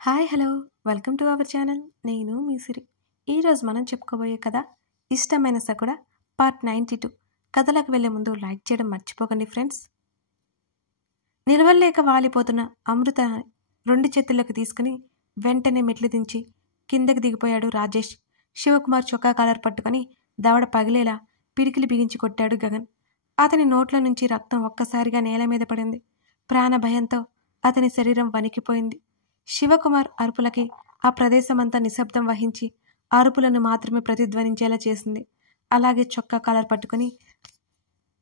Hi hello welcome to our channel. నేను మీ సిరి. ఈరోజు మనం చెప్పుకోబోయే కథ ఇష్టమైన సకుడ పార్ట్ 92. కథలకు వెళ్ళే ముందు లైక్ చేయడం మర్చిపోకండి ఫ్రెండ్స్. నిలవలేక వాలిపోతున్న అమృత రెండు చేతుల్లోకి తీసుకుని వెంటనే మెట్లు దించి కిందకి దిగిపోయాడు రాజేష్. శివకుమార్ చొక్కా కాలర్ పట్టుకొని దవడ పగిలేలా పిడికిలి బిగించి కొట్టాడు గగన్. అతని నోట్ల నుంచి రక్తం ఒక్కసారిగా నేల మీద పడింది. ప్రాణ భయంతో అతని శరీరం వణికిపోయింది. శివకుమార్ అరుపులకి ఆ ప్రదేశమంతా నిశ్శబ్దం వహించి అరుపులను మాత్రమే ప్రతిధ్వనించేలా చేసింది. అలాగే చొక్కా కాలర్ పట్టుకుని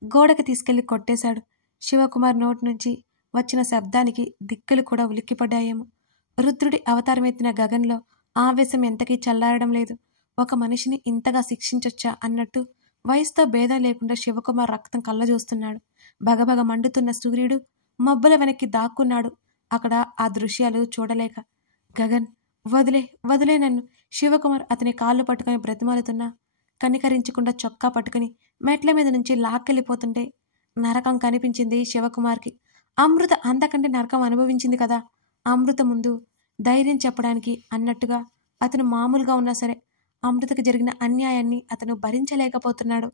గోడకి తీసుకెళ్లి కొట్టేశాడు. శివకుమార్ నోటి నుంచి వచ్చిన శబ్దానికి దిక్కులు కూడా ఉలిక్కిపడ్డాయేమో. రుద్రుడి అవతారమెత్తిన గగన్లో ఆవేశం ఎంతకీ చల్లారడం లేదు. ఒక మనిషిని ఇంతగా శిక్షించొచ్చా అన్నట్టు వయసుతో భేదం లేకుండా శివకుమార్ రక్తం కళ్ళజూస్తున్నాడు. భగభగ మండుతున్న సూర్యుడు మబ్బుల వెనక్కి దాక్కున్నాడు. అక్కడ ఆ దృశ్యాలు చూడలేక గగన్ వదిలే వదిలే నన్ను. శివకుమార్ అతని కాళ్ళు పట్టుకుని బ్రతిమాలుతున్నా కనికరించకుండా చొక్కా పట్టుకుని మెట్ల మీద నుంచి లాక్కెళ్ళిపోతుంటే నరకం కనిపించింది శివకుమార్కి. అమృత అంతకంటే నరకం అనుభవించింది కదా. అమృత ముందు ధైర్యం చెప్పడానికి అన్నట్టుగా అతను మామూలుగా ఉన్నా సరే అమృతకు జరిగిన అన్యాయాన్ని అతను భరించలేకపోతున్నాడు.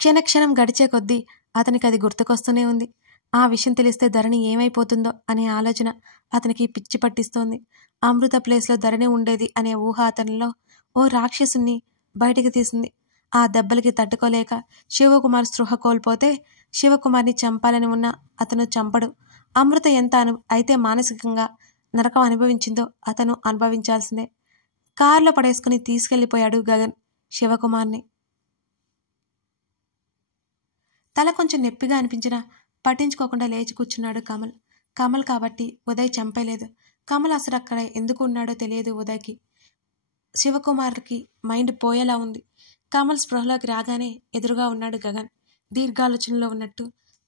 క్షణక్షణం గడిచే కొద్దీ అతనికి అది గుర్తుకొస్తూనే ఉంది. ఆ విషయం తెలిస్తే ధరణి ఏమైపోతుందో అనే ఆలోచన అతనికి పిచ్చి పట్టిస్తోంది. అమృత ప్లేస్లో ధరణి ఉండేది అనే ఊహ అతనిలో ఓ రాక్షసుని బయటికి తీసింది. ఆ దెబ్బలకి తట్టుకోలేక శివకుమార్ స్పృహ కోల్పోతే శివకుమార్ని చంపాలని ఉన్న అతను చంపడు. అమృత ఎంత అయితే మానసికంగా నరకం అనుభవించిందో అతను అనుభవించాల్సిందే. కారులో పడేసుకుని తీసుకెళ్లిపోయాడు గగన్ శివకుమార్ని. తల కొంచెం నొప్పిగా అనిపించినా పట్టించుకోకుండా లేచి కూర్చున్నాడు కమల్. కమల్ కాబట్టి ఉదయ్ చంపలేదు. కమల్ అసలు అక్కడ ఎందుకు ఉన్నాడో తెలియదు ఉదయ్కి. శివకుమార్కి మైండ్ పోయేలా ఉంది. కమల్ స్పృహలోకి రాగానే ఎదురుగా ఉన్నాడు గగన్. దీర్ఘాలోచనలో ఉన్నట్టు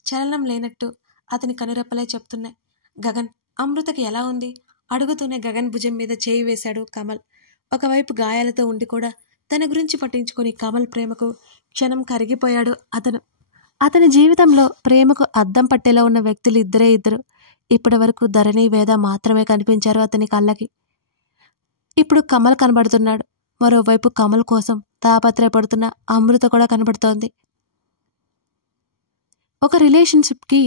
చలనం లేనట్టు అతని కనురెప్పలే చెప్తున్నాయి. గగన్, అమృతకి ఎలా ఉంది అడుగుతూనే గగన్ భుజం మీద చేయి వేశాడు కమల్. ఒకవైపు గాయాలతో ఉండి కూడా తన గురించి పట్టించుకుని కమల్ ప్రేమకు క్షణం కరిగిపోయాడు అతను. అతని జీవితంలో ప్రేమకు అద్దం పట్టేలా ఉన్న వ్యక్తులు ఇద్దరే ఇద్దరు. ఇప్పటి వరకు ధరణి, వేద మాత్రమే కనిపించారు అతని కళ్ళకి. ఇప్పుడు కమల్ కనబడుతున్నాడు. మరోవైపు కమల్ కోసం తాపత్రయపడుతున్న అమృత కూడా కనబడుతోంది. ఒక రిలేషన్షిప్కి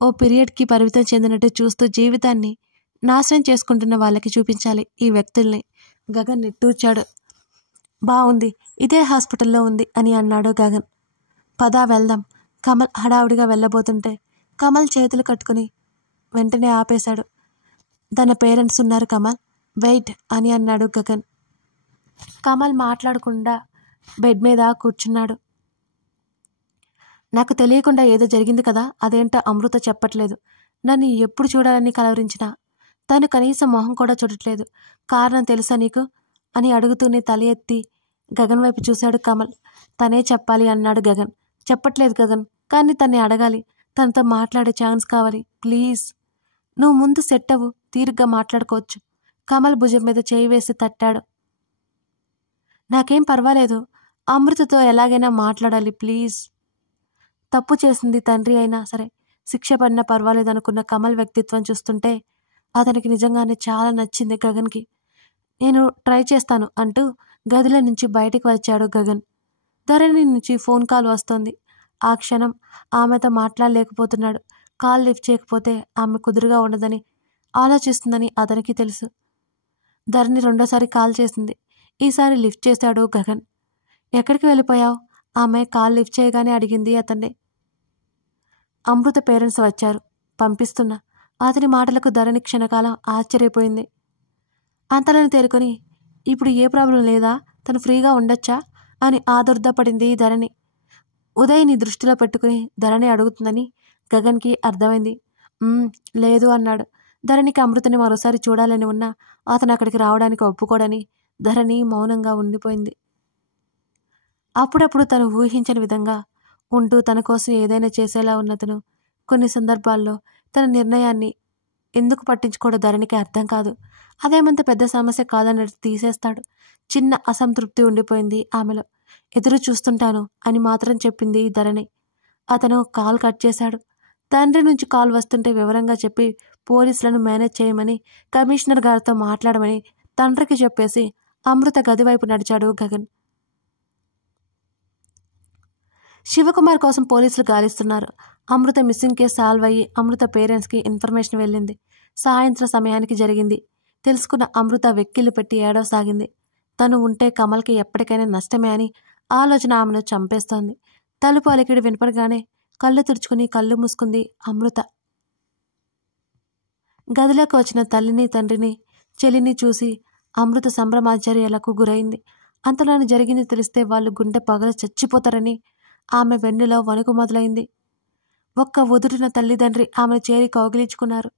ఓ పీరియడ్కి పరిమితం చెందినట్టు చూస్తూ జీవితాన్ని నాశనం చేసుకుంటున్న వాళ్ళకి చూపించాలి ఈ వ్యక్తుల్ని. గగన్ నిట్టూర్చాడు. బాగుంది, ఇదే హాస్పిటల్లో ఉంది అని అన్నాడు గగన్. పదా వెళ్దాం. కమల్ హడావుడిగా వెళ్ళబోతుంటే కమల్ చేతులు కట్టుకుని వెంటనే ఆపేశాడు. తన పేరెంట్స్ ఉన్నారు కమల్, వెయిట్ అని అన్నాడు గగన్. కమల్ మాట్లాడకుండా బెడ్ మీద కూర్చున్నాడు. నాకు తెలియకుండా ఏదో జరిగింది కదా, అదేంటో అమృత చెప్పట్లేదు. నన్ను ఎప్పుడు చూడాలని కలవరించినా తను కనీసం మొహం కూడా చూడట్లేదు. కారణం తెలుసా నీకు అని అడుగుతూనే తల ఎత్తి గగన్ వైపు చూశాడు కమల్. తనే చెప్పాలి అన్నాడు గగన్. చెప్పట్లేదు గగన్, కానీ తన్ని అడగాలి. తనతో మాట్లాడే ఛాన్స్ కావాలి ప్లీజ్. నువ్వు ముందు సెట్ అవ్వు, తీరిగ్గా మాట్లాడుకోవచ్చు. కమల్ భుజం మీద చేయి వేసి తట్టాడు. నాకేం పర్వాలేదు, అమృతతో ఎలాగైనా మాట్లాడాలి ప్లీజ్. తప్పు చేసింది తండ్రి అయినా సరే శిక్ష పడినా పర్వాలేదు అనుకున్న కమల్ వ్యక్తిత్వం చూస్తుంటే అతనికి నిజంగానే చాలా నచ్చింది గగన్కి. నేను ట్రై చేస్తాను అంటూ గదిలో నుంచి బయటికి వచ్చాడు గగన్. ధరణి నుంచి ఫోన్ కాల్ వస్తోంది. ఆ క్షణం ఆమెతో మాట్లాడలేకపోతున్నాడు. కాల్ లిఫ్ట్ చేయకపోతే ఆమె కుదురుగా ఉండదని ఆలోచిస్తుందని అతనికి తెలుసు. ధరణి రెండోసారి కాల్ చేసింది. ఈసారి లిఫ్ట్ చేశాడు గగన్. ఎక్కడికి వెళ్ళిపోయావు? ఆమె కాల్ లిఫ్ట్ చేయగానే అడిగింది అతన్ని. అమృత పేరెంట్స్ వచ్చారు, పంపిస్తున్నా. అతని మాటలకు ధరణి క్షణకాలం ఆశ్చర్యపోయింది. అంతలోనే తేరుకొని ఇప్పుడు ఏ ప్రాబ్లం లేదా, తను ఫ్రీగా ఉండొచ్చా అని ఆదుర్దాపడింది ధరణి. ఉదయ్ని దృష్టిలో పెట్టుకుని ధరణి అడుగుతుందని గగన్కి అర్థమైంది. లేదు అన్నాడు. ధరణికి అమృతని మరోసారి చూడాలని ఉన్నా అతను అక్కడికి రావడానికి ఒప్పుకోడని ధరణి మౌనంగా ఉండిపోయింది. అప్పుడప్పుడు తను ఊహించని విధంగా ఉంటూ తన కోసం ఏదైనా చేసేలా ఉన్నతను కొన్ని సందర్భాల్లో తన నిర్ణయాన్ని ఎందుకు పట్టించుకోవడం ధరణికి అర్థం కాదు. అదేమంత పెద్ద సమస్య కాదన్నట్టు తీసేస్తాడు. చిన్న అసంతృప్తి ఉండిపోయింది ఆమెలో. ఎదురు చూస్తుంటాను అని మాత్రం చెప్పింది ధరణి. అతను కాల్ కట్ చేశాడు. తండ్రి నుంచి కాల్ వస్తుంటే వివరంగా చెప్పి పోలీసులను మేనేజ్ చేయమని కమిషనర్ గారితో మాట్లాడమని తండ్రికి చెప్పేసి అమృత గది వైపు నడిచాడు గగన్. శివకుమార్ కోసం పోలీసులు గాలిస్తున్నారు. అమృత మిస్సింగ్ కేసు సాల్వ్ అయ్యి అమృత పేరెంట్స్కి ఇన్ఫర్మేషన్ వెళ్ళింది. సాయంత్రం సమయానికి జరిగింది తెలుసుకున్న అమృత వెక్కిళ్ళు పెట్టి ఏడవసాగింది. తను ఉంటే కమల్కి ఎప్పటికైనా నష్టమే అని ఆలోచన ఆమెను చంపేస్తోంది. తలుపు అలికిడి వినపడగానే కళ్ళు తుడుచుకుని కళ్ళు మూసుకుంది అమృత. గదిలోకి వచ్చిన తల్లిని, తండ్రిని, చెల్లిని చూసి అమృత సంభ్రమాశ్చర్యాలకు గురైంది. అంతలోనే జరిగింది తెలిస్తే వాళ్ళు గుండె పగలు చచ్చిపోతారని ఆమె వెన్నులో వణుకు మొదలైంది. ఒక్క ఉదుటిన తల్లిదండ్రి ఆమెను చేరి కౌగిలించుకున్నారు.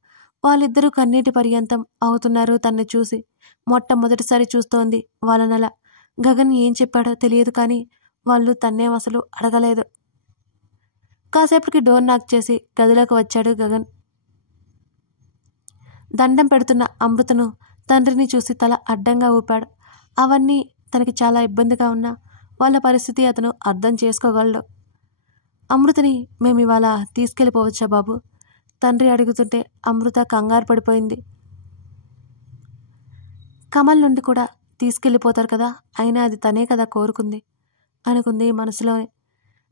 వాళ్ళిద్దరూ కన్నీటి పర్యంతం అవుతున్నారు తన్ని చూసి. మొట్టమొదటిసారి చూస్తోంది వాళ్ళనలా. గగన్ ఏం చెప్పాడో తెలియదు కానీ వాళ్ళు తన్నేం అసలు అడగలేదు. కాసేపటికి డోర్ నాక్ చేసి గదిలోకి వచ్చాడు గగన్. దండం పెడుతున్న అమృతను, తండ్రిని చూసి తల అడ్డంగా ఊపాడు. అవన్నీ తనకి చాలా ఇబ్బందిగా ఉన్నా వాళ్ళ పరిస్థితి అతను అర్థం చేసుకోగలడు. అమృతని మేము ఇవాళ తీసుకెళ్ళిపోవచ్చా బాబు? తండ్రి అడుగుతుంటే అమృత కంగారు పడిపోయింది. కమల్ నుండి కూడా తీసుకెళ్ళిపోతారు కదా, అయినా అది తనే కదా కోరుకుంది అనుకుంది మనసులోనే.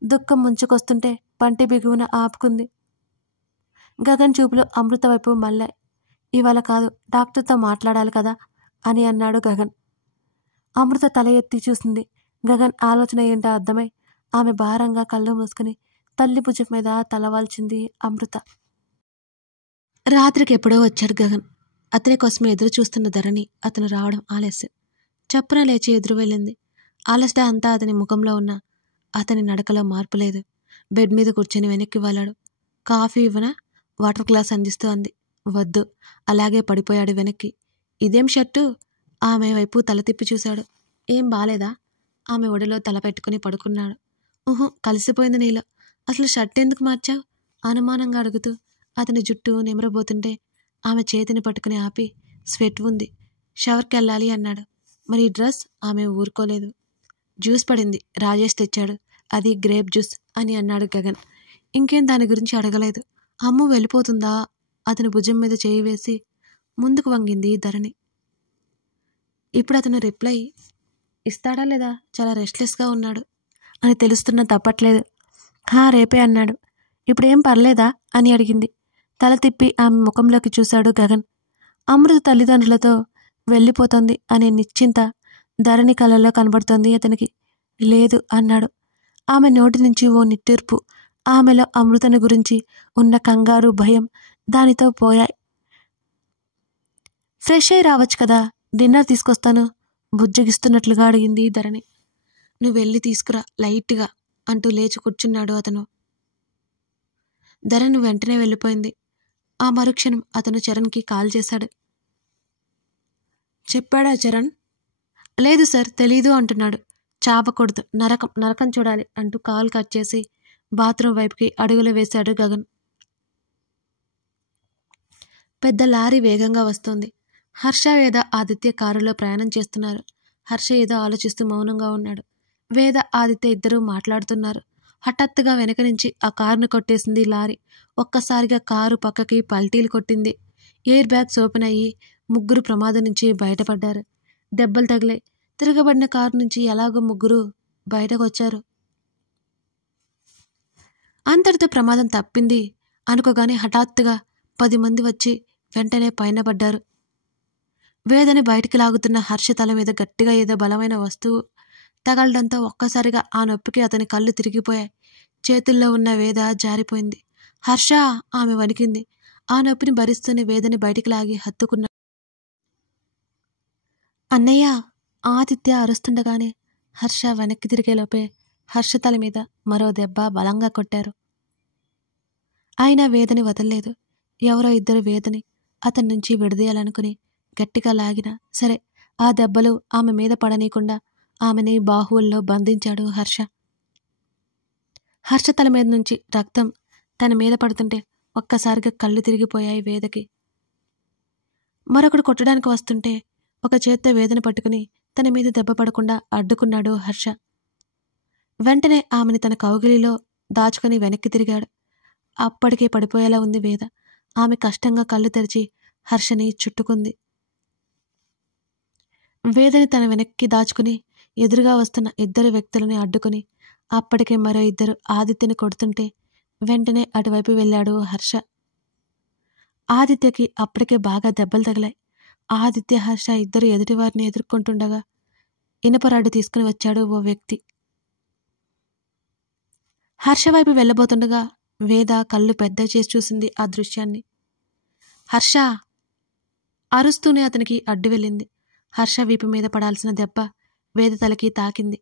దుఃఖం ముంచుకొస్తుంటే పంటి బిగువున ఆపుకుంది. గగన్ చూపులు అమృత వైపు మళ్ళాయి. ఇవాళ కాదు, డాక్టర్తో మాట్లాడాలి కదా అని అన్నాడు గగన్. అమృత తల ఎత్తి చూసింది. గగన్ ఆలోచన ఏంటో అర్థమై ఆమె భారంగా కళ్ళు మూసుకుని తల్లి భుజం మీద తలవాల్చింది అమృత. రాత్రికి ఎప్పుడో వచ్చాడు గగన్. అతని కోసమే ఎదురు చూస్తున్న ధరణి అతను రావడం ఆలస్యం. చప్పున లేచి ఎదురు వెళ్ళింది. ఆలస్య అంతా అతని ముఖంలో ఉన్న అతని నడకలో మార్పు లేదు. బెడ్ మీద కూర్చొని వెనక్కి వాలాడు. కాఫీ ఇవ్వనా? వాటర్ గ్లాస్ అందిస్తూ అంది. వద్దు, అలాగే పడిపోయాడు వెనక్కి. ఇదేం షర్టు? ఆమె వైపు తల తిప్పి చూశాడు. ఏం బాలేదా? ఆమె ఒడిలో తల పెట్టుకుని పడుకున్నాడు. కలిసిపోయింది నీలో. అసలు షర్ట్ ఎందుకు మార్చావు? అనుమానంగా అడుగుతూ అతని జుట్టు నిమరబోతుంటే ఆమె చేతిని పట్టుకుని ఆపి, స్వెట్ ఉంది, షవర్కి వెళ్ళాలి అన్నాడు. మరి ఈ డ్రెస్? ఆమె ఊరుకోలేదు. జ్యూస్ పడింది, రాజేష్ తెచ్చాడు, అది గ్రేప్ జ్యూస్ అని అన్నాడు గగన్. ఇంకేం దాని గురించి అడగలేదు. అమ్ము వెళ్ళిపోతుందా? అతని భుజం మీద చేయి వేసి ముందుకు వంగింది ధరణి. ఇప్పుడు అతను రిప్లై ఇస్తాడా లేదా? చాలా రెస్ట్లెస్గా ఉన్నాడు అని తెలుస్తున్నా తప్పట్లేదు. రేపే అన్నాడు. ఇప్పుడేం పర్లేదా అని అడిగింది. తల తిప్పి ఆమె ముఖంలోకి చూశాడు గగన్. అమృత తల్లిదండ్రులతో వెళ్ళిపోతుంది అనే నిశ్చింత ధరణి కళ్ళల్లో కనబడుతోంది అతనికి. లేదు అన్నాడు. ఆమె నోటి నుంచి ఓ నిట్టూర్పు. ఆమెలో అమృతని గురించి ఉన్న కంగారు, భయం దానితో పోయాయి. ఫ్రెష్ అయి రావచ్చు కదా, డిన్నర్ తీసుకొస్తాను బుజ్జగిస్తున్నట్లుగా అడిగింది ధరణి. నువ్వు వెళ్ళి తీసుకురా లైట్గా అంటూ లేచి కూర్చున్నాడు అతను. ధరణి వెంటనే వెళ్ళిపోయింది. ఆ మరుక్షణం అతను చరణ్కి కాల్ చేశాడు. చెప్పాడా చరణ్? లేదు సార్, తెలీదు అంటున్నాడు. చాపకూడదు, నరకం నరకం చూడాలి అంటూ కాల్ కట్ చేసి బాత్రూమ్ వైపుకి అడుగులు వేశాడు గగన్. పెద్ద లారీ వేగంగా వస్తోంది. హర్ష, వేద, ఆదిత్య కారులో ప్రయాణం చేస్తున్నారు. హర్ష ఏదో ఆలోచిస్తూ మౌనంగా ఉన్నాడు. వేద, ఆదిత్య ఇద్దరూ మాట్లాడుతున్నారు. హఠాత్తుగా వెనక నుంచి ఆ కారును కొట్టేసింది లారీ. ఒక్కసారిగా కారు పక్కకి పల్టీలు కొట్టింది. ఎయిర్ బ్యాగ్స్ ఓపెన్ అయ్యి ముగ్గురు ప్రమాదం నుంచి బయటపడ్డారు. దెబ్బలు తగిలే తిరగబడిన కారు నుంచి ఎలాగో ముగ్గురు బయటకు వచ్చారు. అంతటితో ప్రమాదం తప్పింది అనుకోగానే హఠాత్తుగా 10 మంది వచ్చి వెంటనే పైన పడ్డారు. వేదని బయటికి లాగుతున్న హర్ష తల మీద గట్టిగా ఏదో బలమైన వస్తువు తగలడంతో ఒక్కసారిగా ఆ నొప్పికి అతని కళ్ళు తిరిగిపోయాయి. చేతుల్లో ఉన్న వేద జారిపోయింది. హర్ష! ఆమె వణికింది. ఆ నొప్పిని భరిస్తూనే వేదని బయటికి లాగి హత్తుకున్న అన్నయ్య! ఆదిత్య అరుస్తుండగానే హర్ష వెనక్కి తిరిగేలోపే హర్ష తల మీద మరో దెబ్బ బలంగా కొట్టారు. అయినా వేదని వదల్లేదు. ఎవరో ఇద్దరు వేదని అతని నుంచి విడదీయాలనుకుని గట్టిగా లాగినా సరే ఆ దెబ్బలు ఆమె మీద పడనీయకుండా ఆమెని బాహువుల్లో బంధించాడు హర్ష. హర్ష తల మీద నుంచి రక్తం తన మీద పడుతుంటే ఒక్కసారిగా కళ్ళు తిరిగిపోయాయి వేదకి. మరొకడు కొట్టడానికి వస్తుంటే ఒక చేత్తో వేదన పట్టుకుని తన మీద దెబ్బ పడకుండా అడ్డుకున్నాడు హర్ష. వెంటనే ఆమెని తన కౌగిలిలో దాచుకుని వెనక్కి తిరిగాడు. అప్పటికే పడిపోయేలా ఉంది వేద. ఆమె కష్టంగా కళ్ళు తెరిచి హర్షని చుట్టుకుంది. వేదని తన వెనక్కి దాచుకుని ఎదురుగా వస్తున్న ఇద్దరు వ్యక్తులని అడ్డుకుని అప్పటికే మరో ఇద్దరు ఆదిత్యని కొడుతుంటే వెంటనే అటువైపు వెళ్ళాడు హర్ష. ఆదిత్యకి అప్పటికే బాగా దెబ్బలు తగిలాయి. ఆదిత్య, హర్ష ఇద్దరు ఎదుటివారిని ఎదుర్కొంటుండగా ఇనపరాడు తీసుకుని వచ్చాడు ఓ వ్యక్తి. హర్ష వైపు వెళ్ళబోతుండగా వేద కళ్ళు పెద్ద చేసి చూసింది ఆ దృశ్యాన్ని. హర్ష అరుస్తూనే అతనికి అడ్డు వెళ్ళింది. హర్ష వీపు మీద పడాల్సిన దెబ్బ వేద తలకి తాకింది.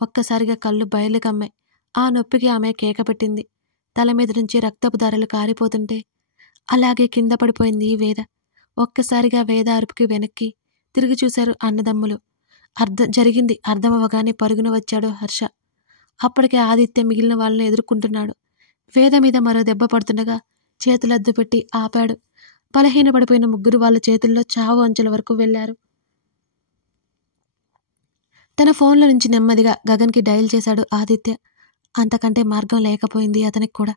ఒక్కసారిగా కళ్ళు బయలు కమ్మాయి. ఆ నొప్పికి ఆమె కేక పెట్టింది. తల మీద నుంచి రక్తపు ధారలు కారిపోతుంటే అలాగే కింద పడిపోయింది వేద. ఒక్కసారిగా వేద అరుపుకి వెనక్కి తిరిగి చూశారు అన్నదమ్ములు. జరిగింది అర్థమవగానే పరుగున వచ్చాడు హర్ష. అప్పటికే ఆదిత్య మిగిలిన వాళ్ళని ఎదుర్కొంటున్నాడు. వేద మీద మరో దెబ్బ పడుతుండగా చేతులద్దు పెట్టి ఆపాడు. బలహీనపడిపోయిన ముగ్గురు వాళ్ళ చేతుల్లో చావు అంచుల వరకు వెళ్లారు. తన ఫోన్లో నుంచి నెమ్మదిగా గగన్కి డయల్ చేశాడు ఆదిత్య. అంతకంటే మార్గం లేకపోయింది అతనికి కూడా.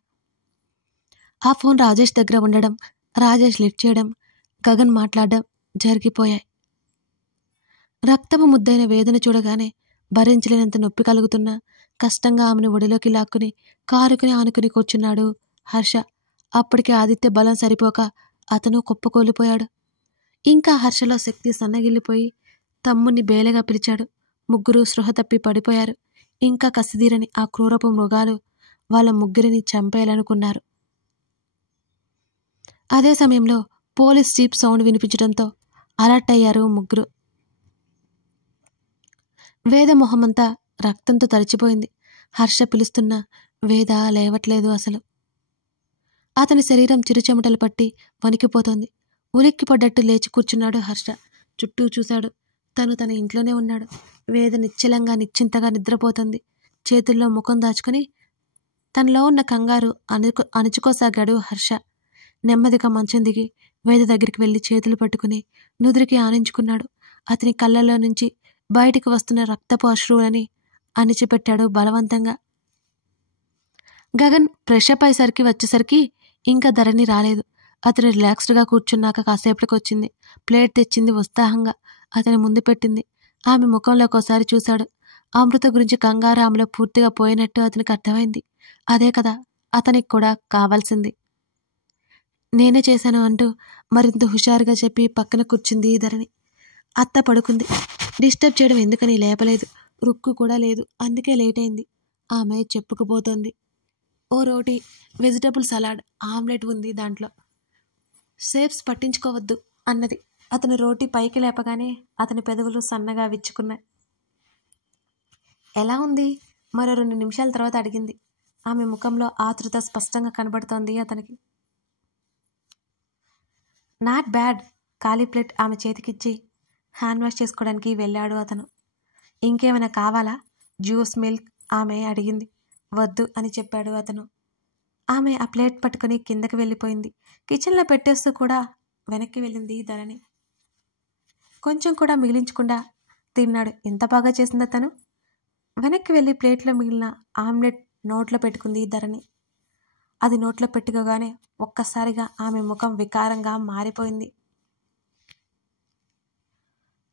ఆ ఫోన్ రాజేష్ దగ్గర ఉండడం, రాజేష్ లిఫ్ట్ చేయడం, గగన్ మాట్లాడడం జరిగిపోయాయి. రక్తపు ముద్దైన వేదన చూడగానే భరించలేనంత నొప్పి కలుగుతున్నా కష్టంగా ఆమెను ఒడిలోకి లాక్కుని కారుకుని ఆనుకుని కూర్చున్నాడు హర్ష. అప్పటికే ఆదిత్య బలం సరిపోక అతను కుప్పకూలిపోయాడు. ఇంకా హర్షలో శక్తి సన్నగిల్లిపోయి తమ్ముణ్ణి బేలగా పిలిచాడు. ముగ్గురు స్పృహ తప్పి పడిపోయారు. ఇంకా కసిదీరని ఆ క్రూరపు మృగాలు వాళ్ళ ముగ్గురిని చంపేయాలనుకున్నారు. అదే సమయంలో పోలీస్ జీప్ సౌండ్ వినిపించడంతో అలర్ట్ అయ్యారు ముగ్గురు. వేద మొహమంతా రక్తంతో తడిచిపోయింది. హర్ష పిలుస్తున్నా వేద లేవట్లేదు అసలు. అతని శరీరం చిరుచెమటలు పట్టి వణికిపోతోంది. ఉలిక్కిపడ్డట్టు లేచి కూర్చున్నాడు హర్ష. చుట్టూ చూశాడు. తను తన ఇంట్లోనే ఉన్నాడు. వేద నిశ్చలంగా నిశ్చింతగా నిద్రపోతుంది. చేతుల్లో ముఖం దాచుకుని తనలో ఉన్న కంగారు అణుచుకోసాగాడు హర్ష. నెమ్మదిగా మంచం దిగి వేద దగ్గరికి వెళ్ళి చేతులు పట్టుకుని నుదురికి ఆనించుకున్నాడు. అతని కళ్ళల్లో నుంచి బయటికి వస్తున్న రక్తపు అశ్రువులని అణిచిపెట్టాడు బలవంతంగా. గగన్ ఫ్రెషప్ అయ్యేసరికి వచ్చేసరికి ఇంకా ధరణి రాలేదు. అతను రిలాక్స్డ్గా కూర్చున్నాక కాసేపటికి వచ్చింది. ప్లేట్ తెచ్చింది ఉత్సాహంగా అతని ముందు పెట్టింది. ఆమె ముఖంలోకి ఒకసారి చూశాడు. అమృత గురించి కంగారు ఆమెలో పూర్తిగా పోయినట్టు అతనికి అర్థమైంది. అదే కదా అతనికి కూడా కావాల్సింది. నేనే చేశాను అంటూ మరింత హుషారుగా చెప్పి పక్కన కూర్చుంది ధరణి. అత్త పడుకుంది. డిస్టర్బ్ చేయడం ఎందుకని లేపలేదు. రుక్కు కూడా లేదు. అందుకే లేట్ అయింది ఆమె చెప్పుకుపోతోంది. ఓ రోటీ, వెజిటబుల్ సలాడ్, ఆమ్లెట్ ఉంది దాంట్లో. సేప్స్ పట్టించుకోవద్దు అన్నది. అతను రోటీ పైకి లేపగానే అతని పెదవులు సన్నగా విచ్చుకున్నాయి. ఎలా ఉంది? మరో 2 నిమిషాల తర్వాత అడిగింది. ఆమె ముఖంలో ఆతృత స్పష్టంగా కనబడుతోంది అతనికి. Not bad. ఖాళీ ప్లేట్ ఆమె చేతికిచ్చి హ్యాండ్ వాష్ చేసుకోవడానికి వెళ్ళాడు అతను. ఇంకేమైనా కావాలా? జ్యూస్, మిల్క్ ఆమె అడిగింది. వద్దు అని చెప్పాడు అతను. ఆమె ఆ ప్లేట్ పట్టుకుని కిందకి వెళ్ళిపోయింది. కిచెన్లో పెట్టేస్తూ కూడా వెనక్కి వెళ్ళింది ధరణి. కొంచెం కూడా మిగిలించకుండా తిన్నాడు. ఎంత బాగా చేసిందా తను. వెనక్కి వెళ్ళి ప్లేట్లో మిగిలిన ఆమ్లెట్ నోట్లో పెట్టుకుంది ధరణి. అది నోట్లో పెట్టుకోగానే ఒక్కసారిగా ఆమె ముఖం వికారంగా మారిపోయింది.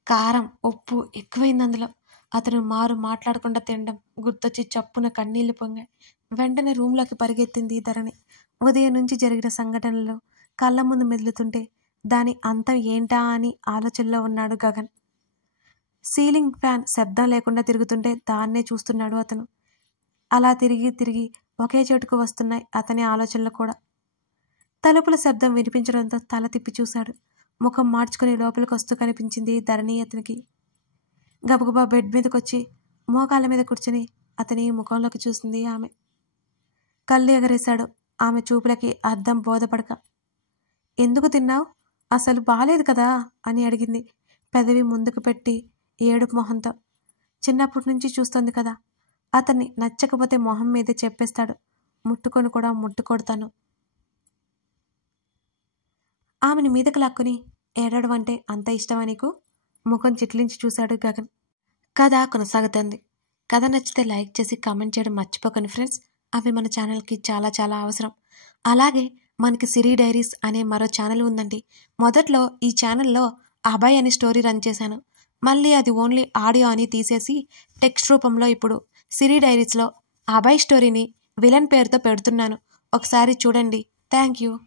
కారం, ఉప్పు ఎక్కువైంది అందులో. అతను మాట్లాడకుండా తినడం గుర్తొచ్చి చప్పున కన్నీళ్లు పొంగాయి. వెంటనే రూమ్లోకి పరిగెత్తింది ధరణి. ఉదయం నుంచి జరిగిన సంఘటనలు కళ్ళ ముందు మెదులుతుంటే దాని అంతం ఏంటా అని ఆలోచనలో ఉన్నాడు గగన్. సీలింగ్ ఫ్యాన్ శబ్దం లేకుండా తిరుగుతుంటే దాన్నే చూస్తున్నాడు అతను. అలా తిరిగి తిరిగి ఒకే చోటుకు వస్తున్నాయి అతని ఆలోచనలు కూడా. తలుపుల శబ్దం వినిపించడంతో తల తిప్పి చూశాడు. ముఖం మార్చుకుని లోపలికి వస్తూ కనిపించింది ధరణి అతనికి. గబగబా బెడ్ మీదకొచ్చి మోకాళ్ళ మీద కూర్చుని అతని ముఖంలోకి చూసింది ఆమె. కళ్ళు ఎగరేశాడు. ఆమె చూపులకి అర్థం బోధపడక. ఎందుకు తిన్నావు? అసలు బాలేదు కదా అని అడిగింది పెదవి ముందుకు పెట్టి ఏడుపు మొహంతో. చిన్నప్పటి నుంచి చూస్తుంది కదా, అతన్ని నచ్చకపోతే మొహం మీదే చెప్పేస్తాడు. ముట్టుకొని కూడా ముట్టుకొడతాను. ఆమెను మీదకు లాక్కుని ఏడవడం అంటే అంత ఇష్టమా నీకు? ముఖం చిట్లించి చూశాడు గగన్. కథ కొనసాగుతుంది. కథ నచ్చితే లైక్ చేసి కామెంట్ చేయడం మర్చిపోకండి ఫ్రెండ్స్. అవి మన ఛానల్కి చాలా చాలా అవసరం. అలాగే మనకి సిరి డైరీస్ అనే మరో ఛానల్ ఉందండి. మొదట్లో ఈ ఛానల్లో అభయ్ అని స్టోరీ రన్ చేశాను. మళ్ళీ అది ఓన్లీ ఆడియో అని తీసేసి టెక్స్ట్ రూపంలో ఇప్పుడు సిరి డైరీస్లో అభయ్ స్టోరీని విలన్ పేరుతో పెడుతున్నాను. ఒకసారి చూడండి. Thank you.